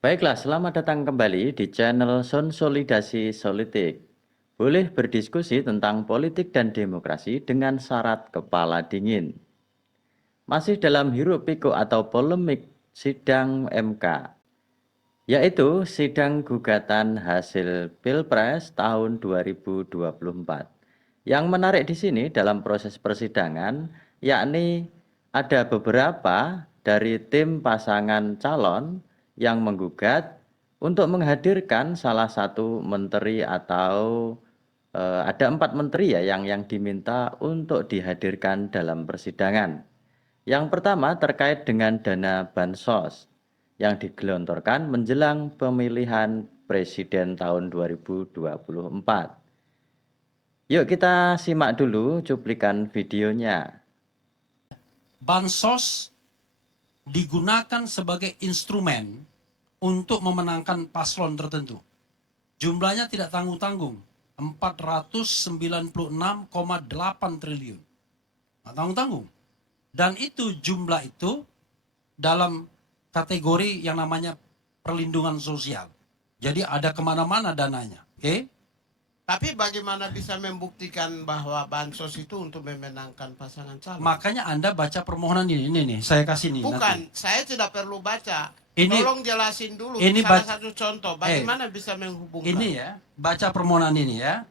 Baiklah, selamat datang kembali di channel Konsolidasi Solitik. Boleh berdiskusi tentang politik dan demokrasi dengan syarat kepala dingin. Masih dalam hiruk pikuk atau polemik sidang MK, yaitu sidang gugatan hasil Pilpres tahun 2024. Yang menarik di sini dalam proses persidangan, yakni ada beberapa dari tim pasangan calon yang menggugat untuk menghadirkan salah satu menteri atau ada 4 menteri ya yang diminta untuk dihadirkan dalam persidangan. Yang pertama terkait dengan dana bansos yang digelontorkan menjelang pemilihan presiden tahun 2024. Yuk kita simak dulu cuplikan videonya. Bansos digunakan sebagai instrumen untuk memenangkan paslon tertentu. Jumlahnya tidak tanggung-tanggung, 496,8 triliun. Nggak tanggung-tanggung. Dan itu jumlah itu dalam kategori yang namanya perlindungan sosial. Jadi ada kemana-mana dananya. Oke? Tapi bagaimana bisa membuktikan bahwa bansos itu untuk memenangkan pasangan calon? Makanya Anda baca permohonan ini nih, saya kasih nih. Bukan, nanti. saya tidak perlu baca. Tolong jelasin dulu salah satu contoh, bagaimana bisa menghubungkan. Ini ya, baca permohonan ini ya.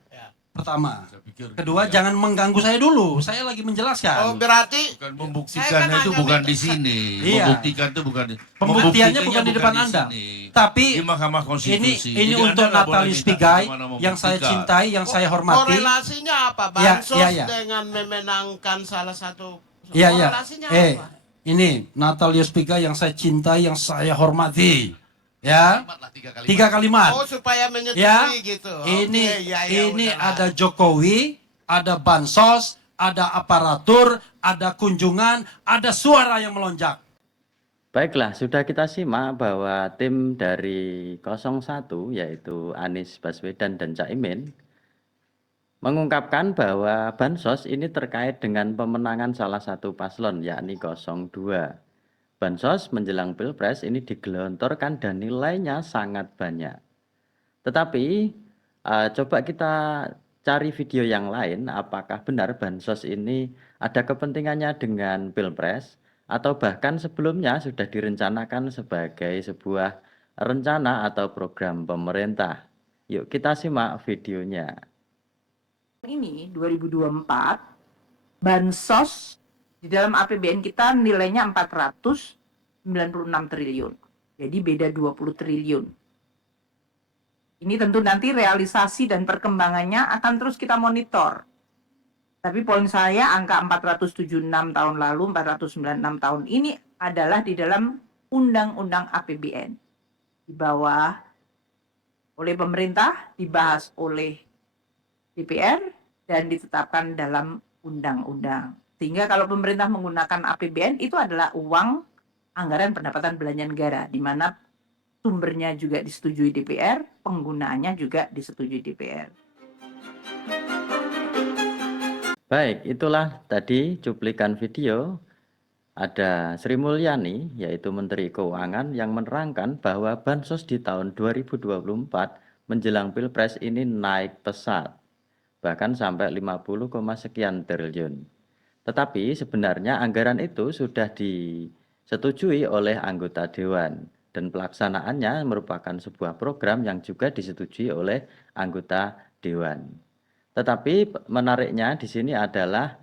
Pertama. Kedua, ya. jangan mengganggu saya dulu. Saya lagi menjelaskan. Oh, berarti Bukan membuktikan itu bukan di sini. Iya. Membuktikan itu bukan di Pembuktiannya bukan di depan Anda. Tapi di Mahkamah Konstitusi. ini Jadi untuk Anda nggak boleh Natalis minta Pigai kemana yang saya membuktikan. cintai, yang saya hormati. korelasinya apa? Bansos dengan memenangkan salah satu. Iya. Korelasinya apa? Ini Natalius Pigai yang saya cintai, yang saya hormati. Ya. 3 kalimat. Oh, supaya menyetujui Ya. gitu. Ini Oke, ya, udahlah. ada Jokowi, ada bansos, ada aparatur, ada kunjungan, ada suara yang melonjak. Baiklah, sudah kita simak bahwa tim dari 01 yaitu Anies Baswedan dan Caimin mengungkapkan bahwa bansos ini terkait dengan pemenangan salah satu paslon yakni 02. Bansos menjelang Pilpres ini digelontorkan dan nilainya sangat banyak. Tetapi coba kita cari video yang lain, apakah benar bansos ini ada kepentingannya dengan Pilpres atau bahkan sebelumnya sudah direncanakan sebagai sebuah rencana atau program pemerintah. Yuk kita simak videonya. Ini 2024 bansos di dalam APBN kita nilainya 496 triliun. Jadi beda 20 triliun. Ini tentu nanti realisasi dan perkembangannya akan terus kita monitor. Tapi poin saya angka 476 tahun lalu, 496 tahun ini adalah di dalam Undang-Undang APBN. Di bawah oleh pemerintah, dibahas oleh DPR, dan ditetapkan dalam undang-undang. Sehingga kalau pemerintah menggunakan APBN itu adalah uang anggaran pendapatan belanja negara, di mana sumbernya juga disetujui DPR, penggunaannya juga disetujui DPR. Baik, itulah tadi cuplikan video. Ada Sri Mulyani, yaitu Menteri Keuangan, yang menerangkan bahwa bansos di tahun 2024 menjelang Pilpres ini naik pesat, bahkan sampai 50, sekian triliun. Tetapi sebenarnya anggaran itu sudah disetujui oleh anggota Dewan dan pelaksanaannya merupakan sebuah program yang juga disetujui oleh anggota Dewan. Tetapi menariknya di sini adalah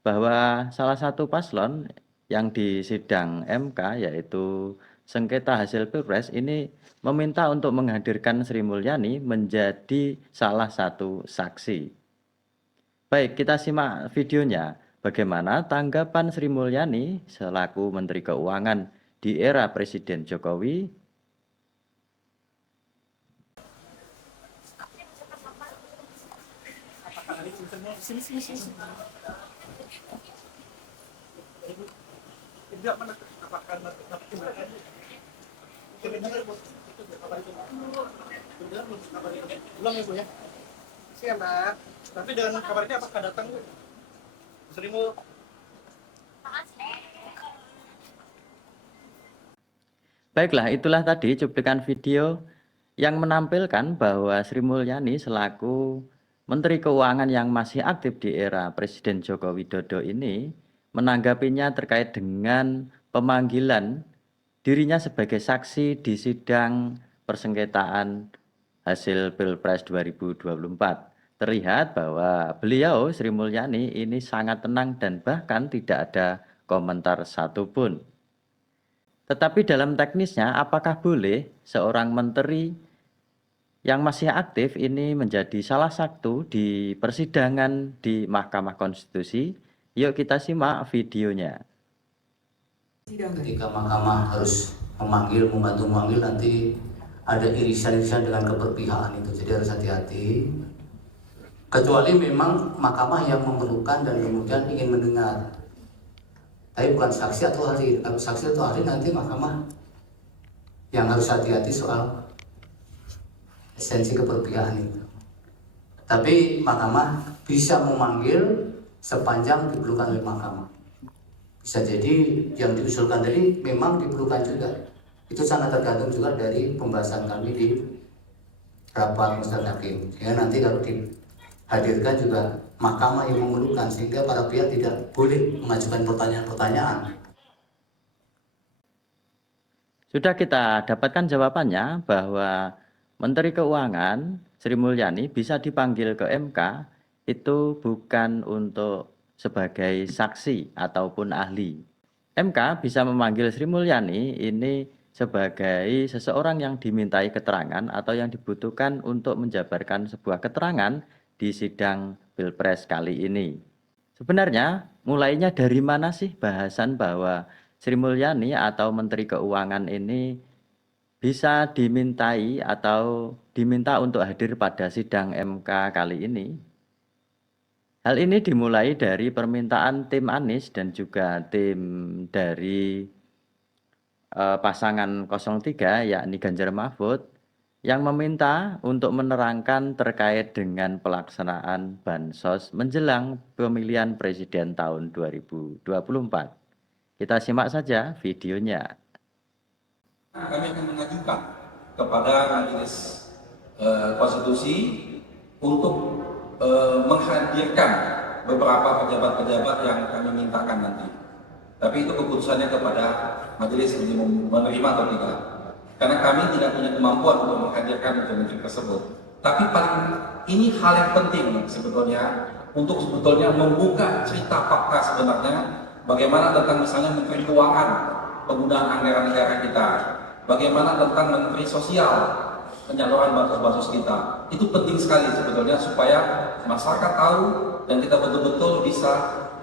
bahwa salah satu paslon yang di sidang MK yaitu sengketa hasil Pilpres ini meminta untuk menghadirkan Sri Mulyani menjadi salah satu saksi. Baik, kita simak videonya. Bagaimana tanggapan Sri Mulyani selaku Menteri Keuangan di era Presiden Jokowi? Belum ya Bu ya? Siap Mbak. Tapi dengan kabar ini apakah datang Bu? Serimu. Baiklah, itulah tadi cuplikan video yang menampilkan bahwa Sri Mulyani selaku Menteri Keuangan yang masih aktif di era Presiden Joko Widodo ini menanggapinya terkait dengan pemanggilan dirinya sebagai saksi di sidang persengketaan hasil Pilpres 2024. Terlihat bahwa beliau Sri Mulyani ini sangat tenang dan bahkan tidak ada komentar satupun. Tetapi dalam teknisnya, apakah boleh seorang menteri yang masih aktif ini menjadi salah satu di persidangan di Mahkamah Konstitusi? Yuk kita simak videonya. Ketika mahkamah harus membantu memanggil, nanti ada irisan-irisan dengan keberpihakan itu, jadi harus hati-hati. Kecuali memang mahkamah yang memerlukan dan kemudian ingin mendengar. Tapi bukan saksi atau ahli. Kalau saksi atau ahli nanti mahkamah yang harus hati-hati soal esensi keberpihakan itu. Tapi mahkamah bisa memanggil sepanjang diperlukan oleh mahkamah. Bisa jadi yang diusulkan tadi memang diperlukan juga. Itu sangat tergantung juga dari pembahasan kami di rapat majelis hakim. Ya, nanti kalau dihadirkan juga mahkamah yang memerlukan, sehingga para pihak tidak boleh mengajukan pertanyaan-pertanyaan. Sudah kita dapatkan jawabannya bahwa Menteri Keuangan Sri Mulyani bisa dipanggil ke MK itu bukan untuk sebagai saksi ataupun ahli. MK bisa memanggil Sri Mulyani ini sebagai seseorang yang dimintai keterangan atau yang dibutuhkan untuk menjabarkan sebuah keterangan di sidang Pilpres kali ini. Sebenarnya mulainya dari mana sih bahasan bahwa Sri Mulyani atau Menteri Keuangan ini bisa dimintai atau diminta untuk hadir pada sidang MK kali ini? Hal ini dimulai dari permintaan tim Anies dan juga tim dari pasangan 03 yakni Ganjar Mahfud yang meminta untuk menerangkan terkait dengan pelaksanaan Bansos menjelang pemilihan presiden tahun 2024. Kita simak saja videonya. Kami akan mengajukan kepada Majelis Konstitusi untuk menghadirkan beberapa pejabat-pejabat yang kami mintakan nanti. Tapi itu keputusannya kepada majelis menerima atau tidak. Karena kami tidak punya kemampuan untuk menghadirkan menteri tersebut. Tapi paling ini hal yang penting sebetulnya untuk sebetulnya membuka cerita fakta sebenarnya bagaimana tentang misalnya Menteri Keuangan penggunaan anggaran negara kita, bagaimana tentang Menteri Sosial penyaluran bansos kita. Itu penting sekali sebetulnya supaya masyarakat tahu dan kita betul-betul bisa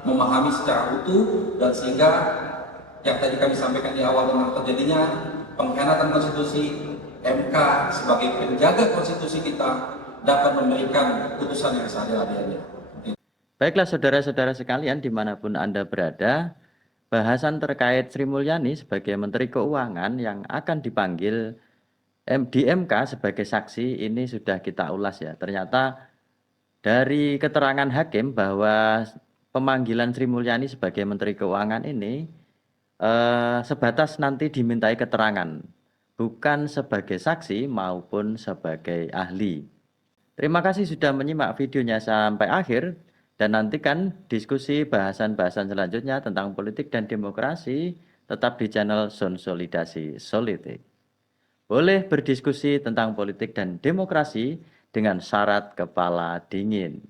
memahami secara utuh dan sehingga yang tadi kami sampaikan di awal tentang terjadinya pengkhianatan konstitusi, MK sebagai penjaga konstitusi kita dapat memberikan putusan yang seadil-adilnya. Baiklah saudara-saudara sekalian dimanapun Anda berada, bahasan terkait Sri Mulyani sebagai Menteri Keuangan yang akan dipanggil di MK sebagai saksi ini sudah kita ulas ya. Ternyata dari keterangan hakim bahwa pemanggilan Sri Mulyani sebagai Menteri Keuangan ini sebatas nanti dimintai keterangan, bukan sebagai saksi maupun sebagai ahli. Terima kasih sudah menyimak videonya sampai akhir dan nantikan diskusi bahasan-bahasan selanjutnya tentang politik dan demokrasi tetap di channel Konsolidasi Politik. Boleh berdiskusi tentang politik dan demokrasi dengan syarat kepala dingin.